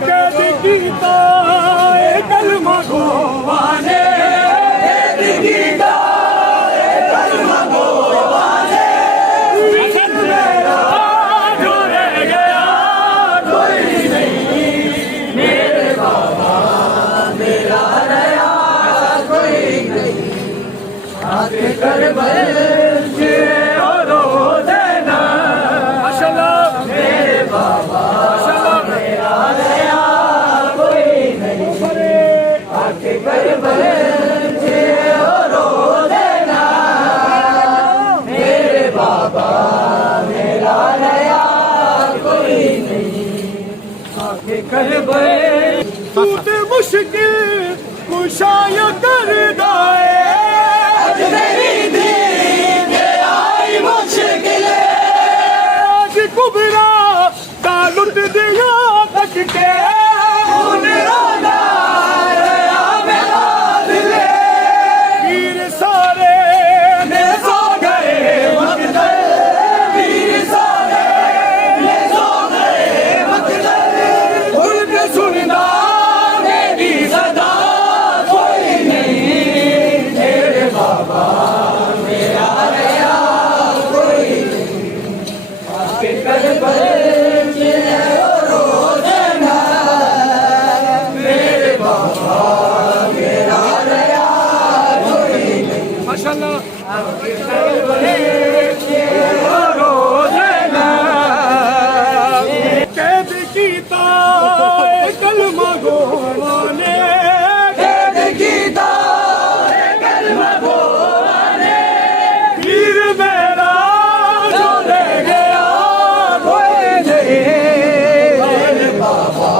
कैद कीता कलमा गोवा ने, कैद कीता कलमा गोवा ने, मेरा जो रह गया कोई नहीं, मेरे बाबा मेरा रहा कोई नहीं, आके कर बच्चे और रो देना माशाल्लाह मेरे बाबा मेरा रहा कोई नहीं, आके कर बच्चे और रो देना मेरे बाबा मेरा रहा कोई नहीं, आके कर तू ते मुश्किल कुशाय कर दाए मेरी दीन आई मुश्किल आज कुबरा का लुट दिया तक के रोना रहा मेरा दिल वीर सारे ने सो गए मकदर, वीर सारे ने सो गए मकदर, उन सुनना मेरी सदा कोई नहीं, मेरे बाबा मेरा रहा कोई नहीं, आके कर बच्चे रो देना मेरे बाबा मेरा रहा कोई नहीं, माशाल्लाह आके कर बच्चे रो देना, कैद कीता कलमा गोवा ने, कैद कीता कलमा गोवा ने, वीर मेरा जो रह गया कोई नहीं, मेरे बाबा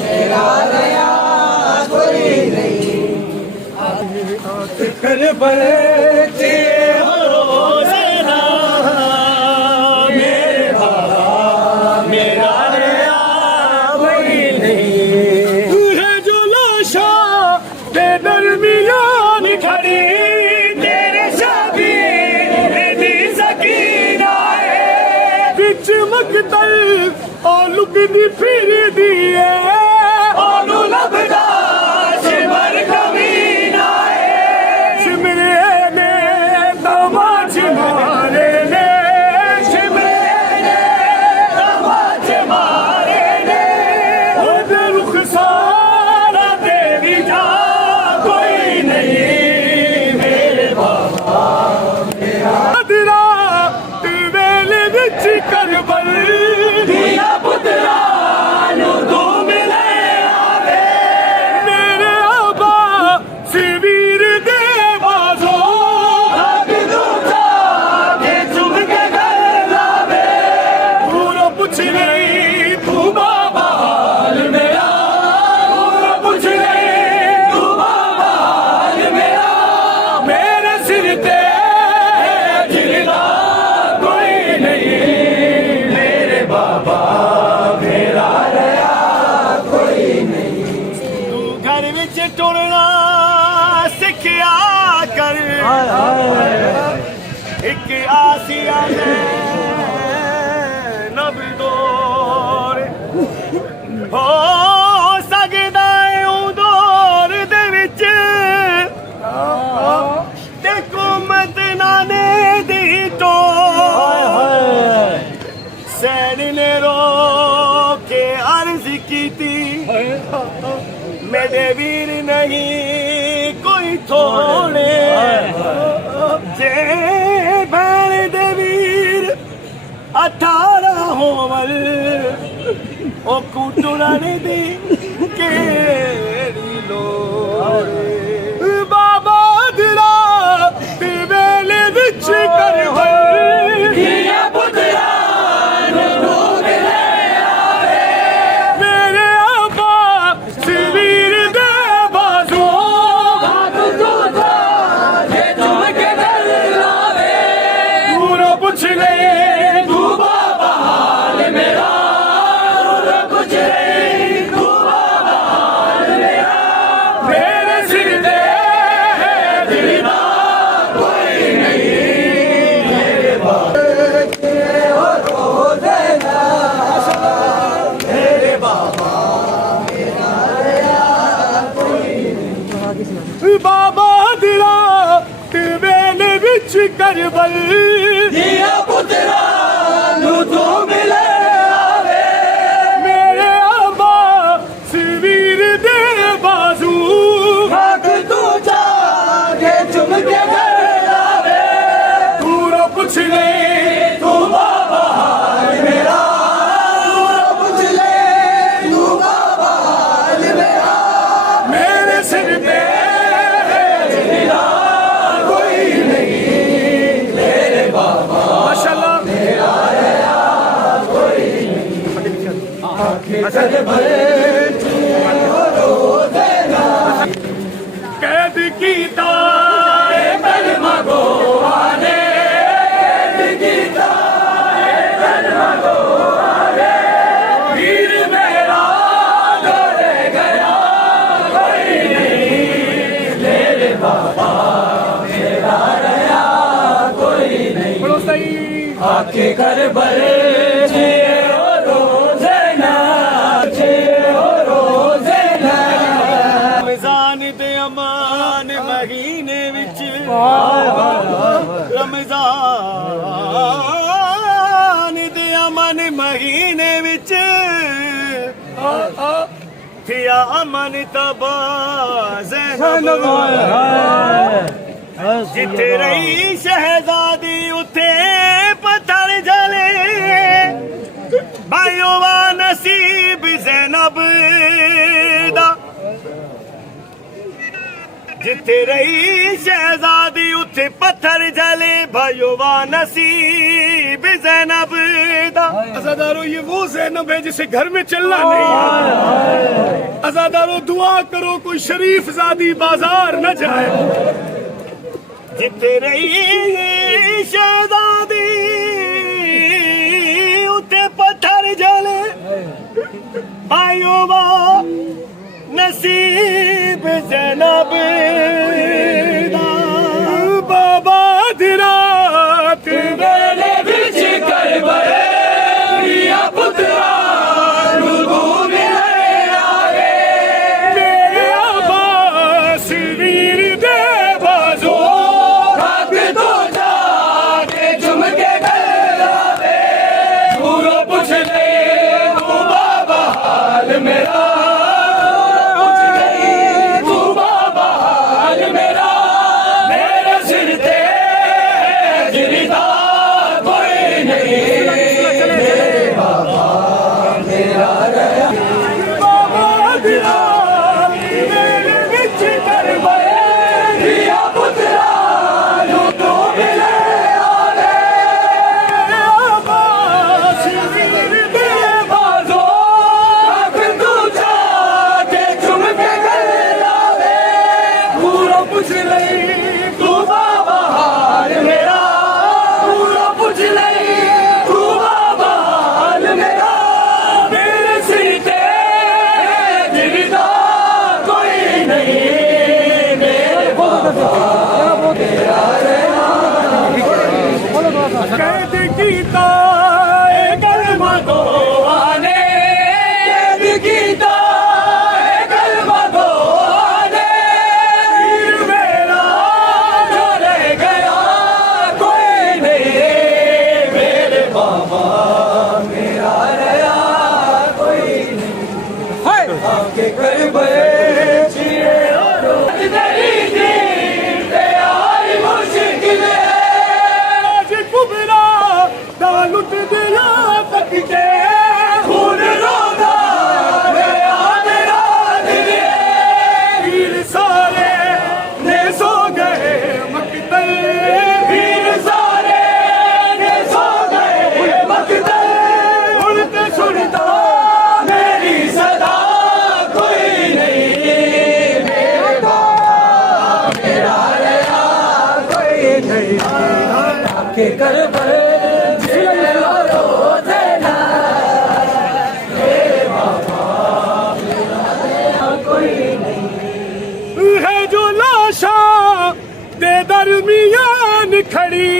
मेरा रहा कोई नहीं, आके कर बच्चे रो देना मेरे बाबा मेरा रहा कोई नहीं, है जो लाशा बेदरमियान खड़ी तेरे शबीर दी सकीना है, बिच मकतल और लुकदी फिर दिए और लबदा सिमर कमीना है, सिमरे ने तमाच मारे ने, सिमरे ने तमाच मारे ने, ओदे रुख सारा तेरी जा कोई नहीं, मेरे बाबा मेरा दिला वेले विच करबल दिया पुत्रा नु तू मिले आवे, मेरे आबा सिवीर दे बाजो हक दूजा के चुम के घर लावे, पूरा पुछ नहीं तू बाबा हाल मेरा, पूरा पुछ नहीं तू बाबा हाल मेरा, मेरे सिर ते झिलदा कोई नहीं, मेरे बाबा मेरा रहा कोई नहीं, तू घर विच टुरना सिखिया कर, एक आसिया नब दौर हो सकदा है ਉਹ ਦੌਰ ਦੇ ਵਿੱਚ ਤੇ ਕੁਮਤ ਨਾਨੇ ਦੀ ਟੋਰ ਸੈਨ ਨੇ ਰੋ ਕੇ ਅਰਜ਼ ਕੀਤੀ ਮੇਰੇ ਵੀਰ ਨਹੀਂ ਕੋਈ ਥੋੜੇ, ਜੇ ਭੈਣ ਦੇ ਵੀਰ 18 ਹੋਵਲ ਉਹ ਕੁਟੁਰਨ ਦੀ ਕਿਹੜੀ ਲੋੜ, ਬਾਬਾ ਦਿਲਾ ਤੇ ਵੇਲੇ ਵਿੱਚ ਕਰ ਧੀਆ ਪੁੱਤਰਾ ਨੂੰ ਮਿਲੇ ਆਵੇ, ਮੇਰੇ ਆਬਾ ਸਵੀਰ ਦੇ ਬਾਜ਼ੂ ਹੱਥ ਦੂਜਾ ਜੇ ਤੁਮ ਕੇ ਦਿਲ ਲਾਵੇ, ਪੂਰਾ ਪੁੱਛ ਲੈ ਤੂੰ ਬਾਬਾ ਹਾਲ ਮੇਰਾ, ਪੂਰਾ ਪੁੱਛ ਲੈ ਤੂੰ ਬਾਬਾ ਹਾਲ ਮੇਰਾ, ਮੇਰੇ ਸਿਰ करबल दिया पुत्रा नू तू मिले आवे मेरे अब्बास वीर दे बाजू खाक तू जाके चुम के घर आवे तू रो कुछ नहीं तू बाबा हाल मेरा तू ना पूछ ले तू बाबा हाल मेरा मेरे सिर पे मेरा कोई नहीं मेरे बाबा माशाल्लाह कर भरे रोजे ना कैद कीता कलमा गो आने गीता कलमा गो आने वीर मेरा डरे गया कोई नहीं मेरे बाबा मेरा रहा कोई नहीं बोलो सही आके कर बरे जिए ओ रोजे ना जिए ओ रोजे ना रमजान दे अमान महीने विच रमजान दे अमन महीने विच थिया अमन तबाज़ जिथे रही शहजादी उथे पत्थर जले भाइयों वा नसीब ज़ैनब दा जिथे रही शहजादी उथे पत्थर जले भाइयों वा नसीब ज़ैनब दा अज़ादारो ये वो ज़ैनब है जिसे घर में चलना नहीं है अज़ादारो दुआ करो कोई शरीफ ज़ादी बाजार न जाए जिथे रही शहजादी उथे पत्थर जले भाइयों वा नसीब ज़ैनब दा बाबा दिरात मेरे बिच कर बरे दिया पुत्रा नू तू मिले आवे मेरे अब्बास वीर दे बाजू खाक तू जाके चुम के घर आवे पूरा पूछ ले तू बाबा हाल मेरा पूछ ले तू बाबा हाल मेरा मेरे सिर ते जिरदा कोई नहीं मेरे बाबा मेरा रहा बाबा दिरात मेरे विच करबल दिया पुत्रा नू तू मिले आवे अब्बास वीर दे बाजो खाक तू जाके चुम के घर आवे पूरा पूछ ले तू बाबा हाल मेरा पूरा पूछ ले तू बाबा हाल मेरा मेरे सिर ते जिरदा कोई नहीं मेरे बाबा मेरा रहना कैद कीता कलमा गो आने गीता कलमा गो आने वीर मेरा डरे गया कोई नहीं मेरे बाबा मेरा रहा कोई नहीं आके कर बरे जिए और तेरी दीन ते आई मुश्किल आज कुबरा दालुट दिला तक के खून रोदा मेरा मेरा दिल वीर सारे ने सो गए मकतल वीर सारे ने सो गए मकदल उनते सुनता मेरी सदा कोई नहीं मेरे बाबा मेरा रहा कोई नहीं आके कर बरे जिए और रोजे ना मेरे बाबा मेरा रहा कोई नहीं है जो लाशा दे दरमियान खड़ी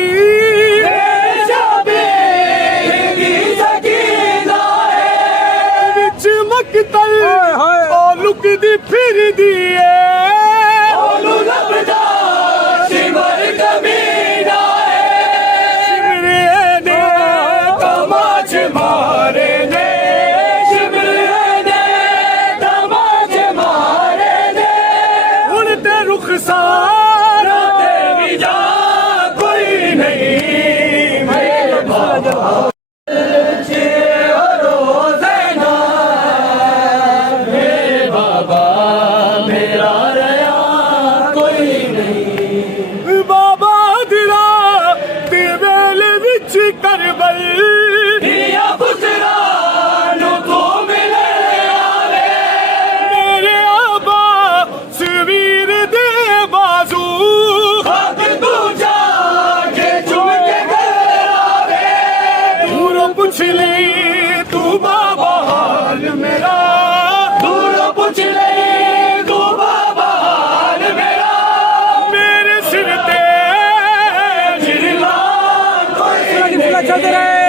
विच मकतल ओ लुकदी फिरदी ऐ ओलू लभदा शिवर कमीना है ਲੈ ਤੂੰ ਬਾਬਾ ਹਾਲ ਮੇਰਾ ਦੂਰੋਂ ਪੁੱਛ ਲੈ ਤੂੰ ਬਾਬਾ ਹਾਲ ਮੇਰਾ ਮੇਰੇ ਸਿਰ ਤੇ ਜਿਰਲਾ ਕੋਈ ਚੱਲਦੇ ਰਹੇ